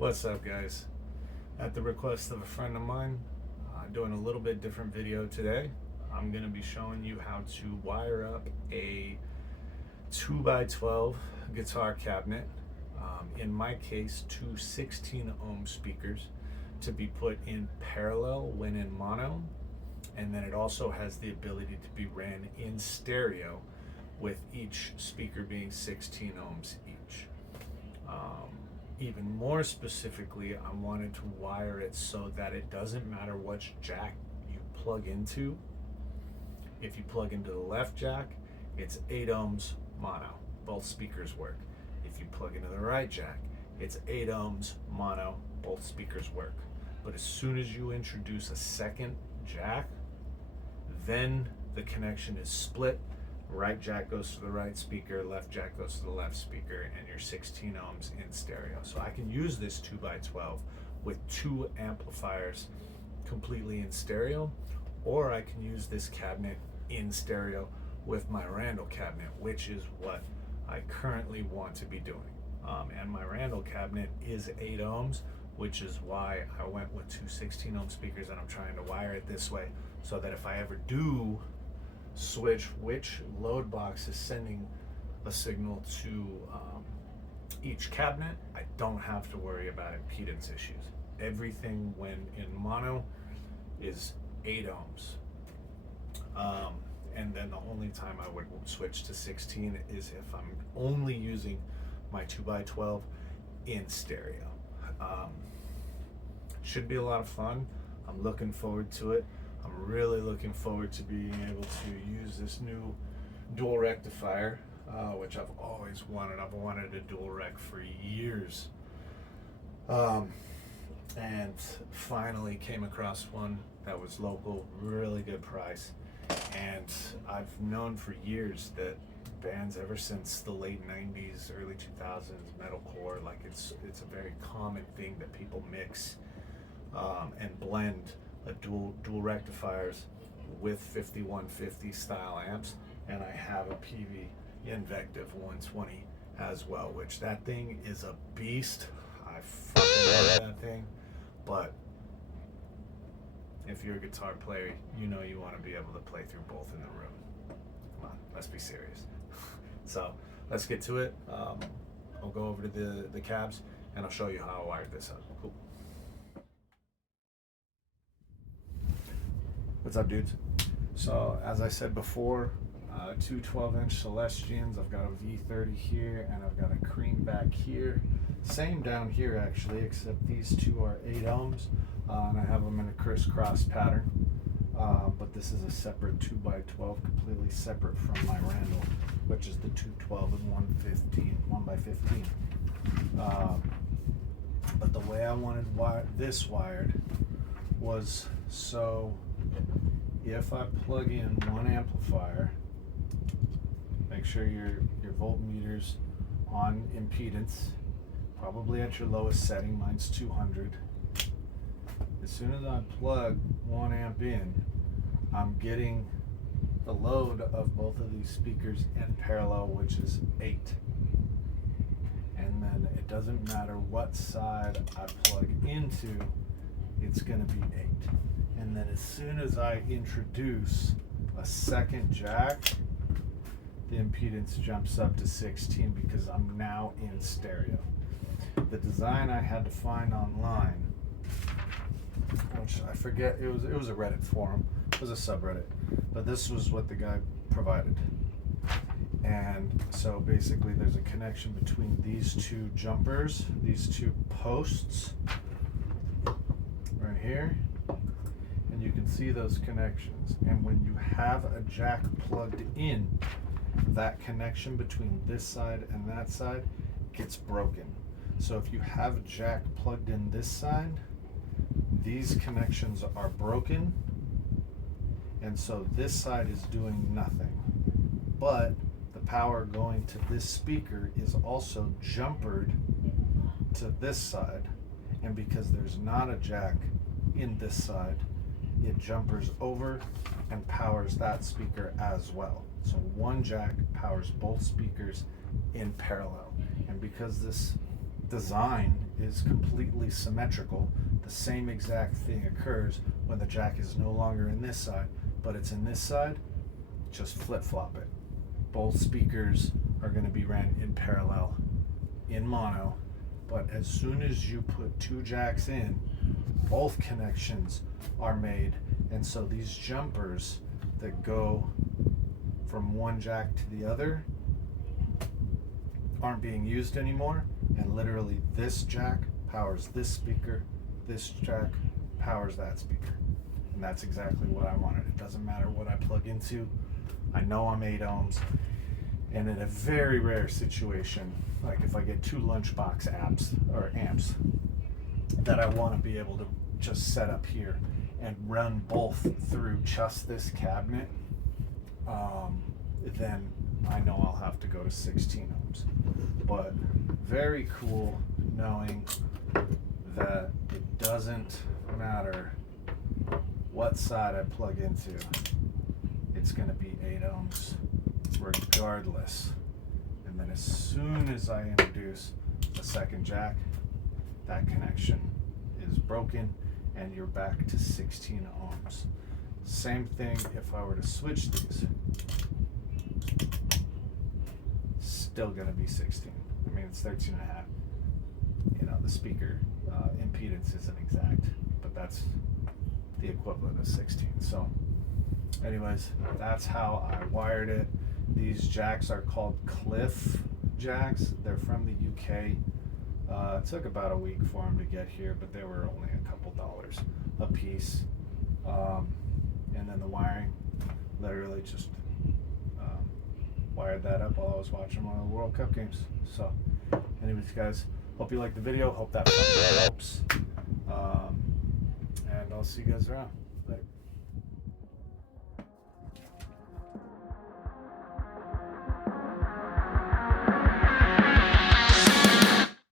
What's up, guys? At the request of a friend of mine, doing a little bit different video today. I'm going to be showing you how to wire up a 2x12 guitar cabinet. In my case, two 16 ohm speakers to be put in parallel when in mono, and then it also has the ability to be ran in stereo with each speaker being 16 ohms each. Even more specifically, I wanted to wire it so that it doesn't matter which jack you plug into. If you plug into the left jack, it's 8 ohms mono, both speakers work. If you plug into the right jack, it's 8 ohms mono, both speakers work. But as soon as you introduce a second jack, then the connection is split. Right jack goes to the right speaker, left jack goes to the left speaker, and you're 16 ohms in stereo. So I can use this 2x12 with two amplifiers completely in stereo, or I can use this cabinet in stereo with my Randall cabinet, which is what I currently want to be doing. And my Randall cabinet is 8 ohms, which is why I went with two 16 ohm speakers, and I'm trying to wire it this way so that if I ever do switch which load box is sending a signal to each cabinet, I don't have to worry about impedance issues. Everything when in mono is 8 ohms. And then the only time I would switch to 16 is if I'm only using my 2x12 in stereo. Should be a lot of fun. I'm looking forward to it. I'm really looking forward to being able to use this new dual rectifier, which I've always wanted. I've wanted a dual rec for years. And finally came across one that was local, really good price. And I've known for years that bands ever since the late 90s, early 2000s, metalcore, like it's a very common thing that people mix and blend dual rectifiers with 5150 style amps, and I have a PV Invective 120 as well, which that thing is a beast. I fucking love that thing. But if you're a guitar player, you know you want to be able to play through both in the room. Come on, let's be serious. So let's get to it. I'll go over to the cabs and I'll show you how I wired this up. Cool. What's up, dudes? So as I said before, two 12-inch Celestians. I've got a V30 here and I've got a cream back here. Same down here actually, except these two are 8 ohms, and I have them in a crisscross pattern. But this is a separate 2x12, completely separate from my Randall, which is the 212 and 1x15. But the way I wanted this wired was so if I plug in one amplifier, make sure your voltmeter's on impedance, probably at your lowest setting. Mine's 200. As soon as I plug one amp in, I'm getting the load of both of these speakers in parallel, which is 8. And then it doesn't matter what side I plug into, it's going to be 8. And then as soon as I introduce a second jack, the impedance jumps up to 16 because I'm now in stereo. The design I had to find online, which I forget, it was a Reddit forum, it was a subreddit, but this was what the guy provided. And so basically there's a connection between these two jumpers, these two posts right here, and you can see those connections. And when you have a jack plugged in, that connection between this side and that side gets broken. So if you have a jack plugged in this side, these connections are broken, and so this side is doing nothing. But the power going to this speaker is also jumpered to this side, and because there's not a jack in this side, it jumpers over and powers that speaker as well. So one jack powers both speakers in parallel. And because this design is completely symmetrical. The same exact thing occurs when the jack is no longer in this side, but it's in this side. Just flip-flop it. Both speakers are going to be ran in parallel in mono, but as soon as you put two jacks in, both connections are made, and so these jumpers that go from one jack to the other aren't being used anymore, and literally this jack powers this speaker, this jack powers that speaker, and that's exactly what I wanted. It doesn't matter what I plug into. I know I'm 8 ohms, and in a very rare situation, like if I get two lunchbox amps that I want to be able to just set up here and run both through just this cabinet, then I know I'll have to go to 16 ohms. But very cool knowing that it doesn't matter what side I plug into, it's going to be 8 ohms regardless. And then as soon as I introduce a second jack, that connection is broken and you're back to 16 ohms. Same thing if I were to switch these. Still gonna be 16. I mean, it's 13 and a half. You know, the speaker impedance isn't exact, but that's the equivalent of 16. So anyways, that's how I wired it. These jacks are called Cliff jacks. They're from the UK. It took about a week for them to get here, but they were only a couple dollars a piece. And then the wiring, literally just wired that up while I was watching one of the World Cup games. So anyways, guys, hope you liked the video. Hope that helps. And I'll see you guys around.